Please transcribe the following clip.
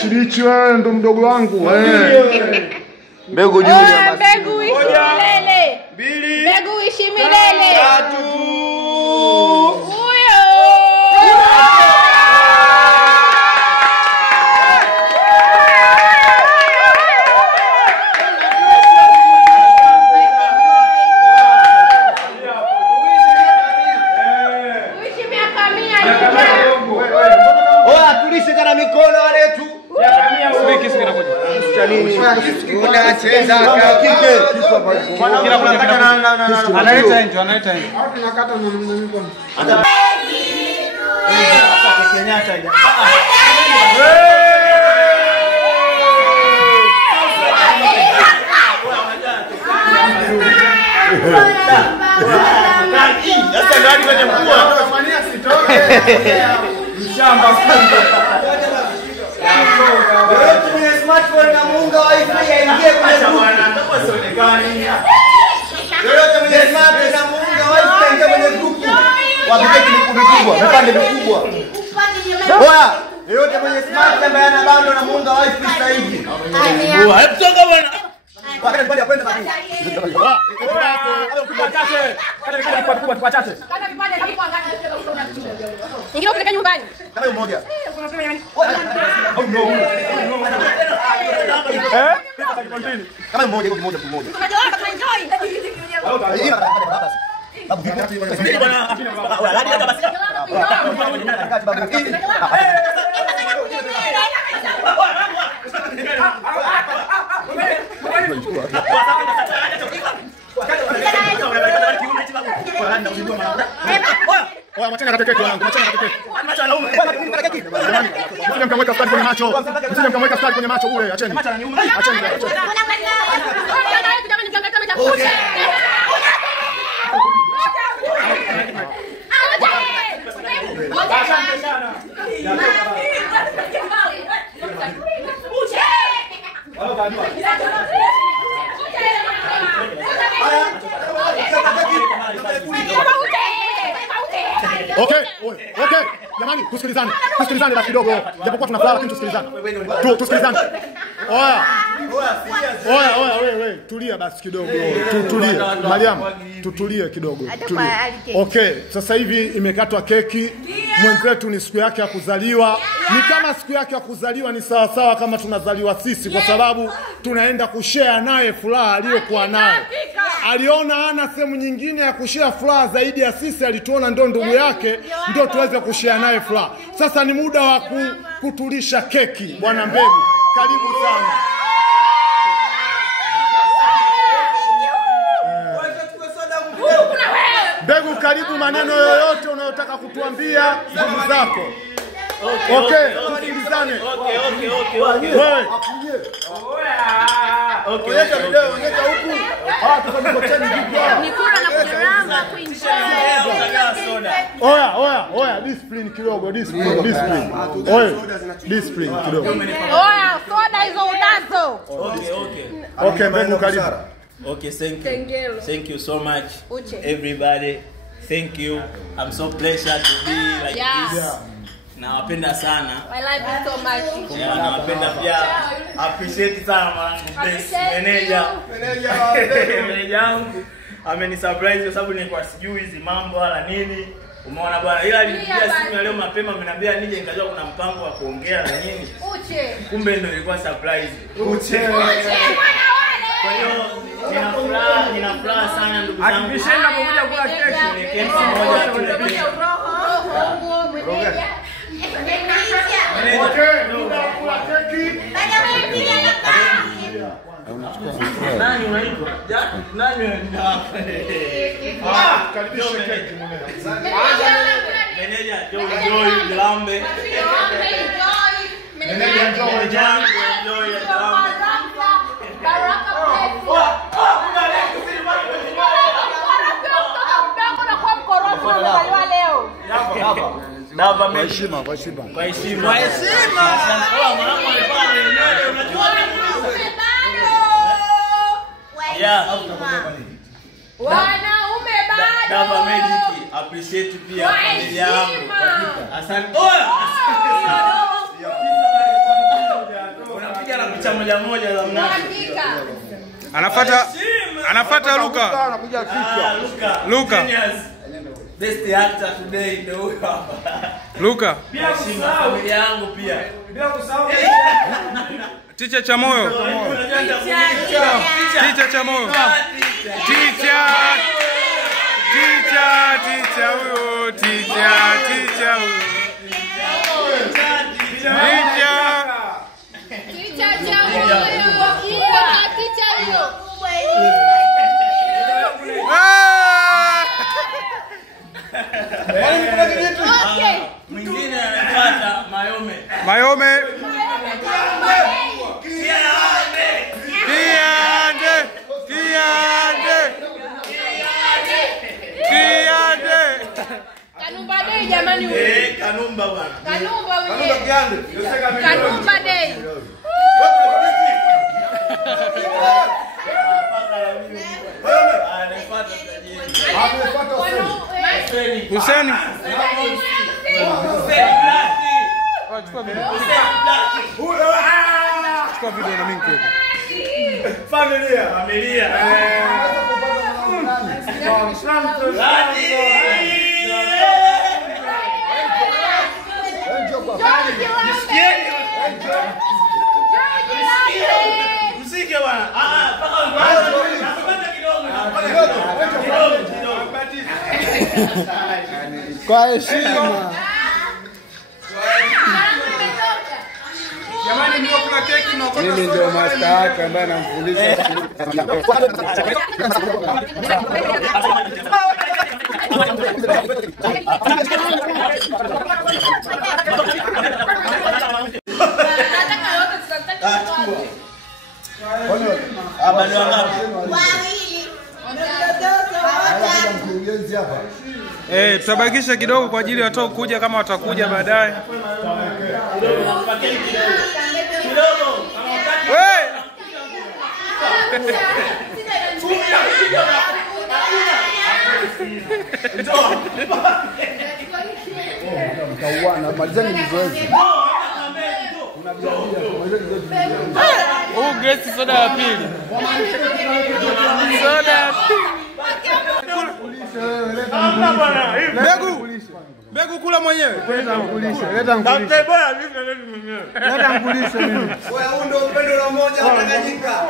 Shirichi wewe ndo mdogo wangu. Mbegu Junior. Mbegu ishi milele. 2. Mbegu ishi milele. 3. Mikono waletu Kisu kinakuja. Unacheza kike. Analeta nje, analeta nje. Tunakata na mikono. Kenyatta ile. Sasa ndani kwenye mkua. Mshamba sana. Yote mwenye smartphone na muunga wifi aingie kwenye group. Yote mwenye smartphone na muunga wifi aingie kwenye group. Wapige vikubwa, vipande vikubwa. Oya, yote mwenye smartphone ambaye ana bando na muunga wifi sasa hivi. Oya, hebu toka bwana. Wakati mbali kwenda kabisa. Ingine upeleke nyumbani. Kama mmoja. Kama mmoja mmoja. Tunajua tunaenjoy. Oya machana katika keki wangu, machana katika keki. Msije mkamweka stadi kwenye macho. Msije mkamweka stadi kwenye macho bure, acheni. Acheni. Okay. Jamani, tusikilizane basi kidogo. Japokuwa tunafurahi lakini tusikilizane. Tusikilizane. Oya, wewe, tulia basi kidogo. Tulie. Mariam, tutulie kidogo. Okay, sasa hivi imekatwa keki. Mwenzetu ni siku yake ya kuzaliwa. Ni kama siku yake ya kuzaliwa ni sawa sawa kama tunazaliwa sisi kwa sababu tunaenda kushare naye furaha aliyokuwa nayo. Aliona hana sehemu nyingine ya kushare furaha zaidi ya sisi, alituona ndo ndugu yake, ndio tuweze kushare naye furaha. Sasa ni muda wa kutulisha keki. Bwana Mbegu, karibu sana. Mbegu, karibu, maneno yoyote unayotaka kutuambia ndugu zako. Okay, tusikilizane. Wewe. Okay, leta video, leta huku. Tukabikocheni vipi? Nikula na kuramba kuenjoy. Oya, discipline kidogo, discipline. Oya, discipline kidogo. Oya, soda hizo unazo. Okay, Mbegu, karibu. Okay, thank you so much, everybody. Thank you. I'm so pleasure to be like this. Nawapenda sana. I love you so much. Yeah, nawapenda pia. Appreciate sana mwanangu manager wangu. Ameni surprise kwa sababu nilikuwa sijui hizi mambo wala nini. Umeona bwana, ila alinipigia simu ya leo mapema ameniambia nije nikajua kuna mpango wa kuongea na nini. Kumbe ndio ilikuwa surprise. Kwa hiyo nina furaha sana ndugu zangu. Akibishana pamoja kula keki. Keki pamoja kule pia. Nani unaitwa? Nani karibisha keki mwenyewe. Meneja Joy Lambe. Meneja Joy Lambe. Baraka Dava kwa heshima. Kwa heshima. Mwanangu alipale nywele unajua wanaume bado. Dava Medic appreciate pia familia yangu. Asante. Picha moja moja za mnasi. Anafuata Luka. Anakuja kichwa. Luka. Best actor today ndio huyo hapa. Luka. Heshima familia yangu pia. Bila kusahau Ticha cha moyo. Ticha cha moyo. Ticha huyo. Ticha huyo. Mwingine anafuata Mayome. Mayome. Kanumba Day jamani wewe. Kanumba bwana. Kanumba wewe. Kanumba kiande. Kanumba Day. Huseni. Chukua video na mimi kwa. Familia. Msike bwana. Kwa heshima. Jamani ndio kuna keki na Mimi ndio master wake ambaye anamfundisha. Tutabakisha kidogo kwa ajili ya watu kuja kama watakuja baadaye. Mtauana, malizeni mzoezi. Grace soda ya pili. Soda ya pili. Mbegu kula mwenyewe. Leta mkulishe mimi. Wewe huo ndio upendo na moja wa Tanganyika.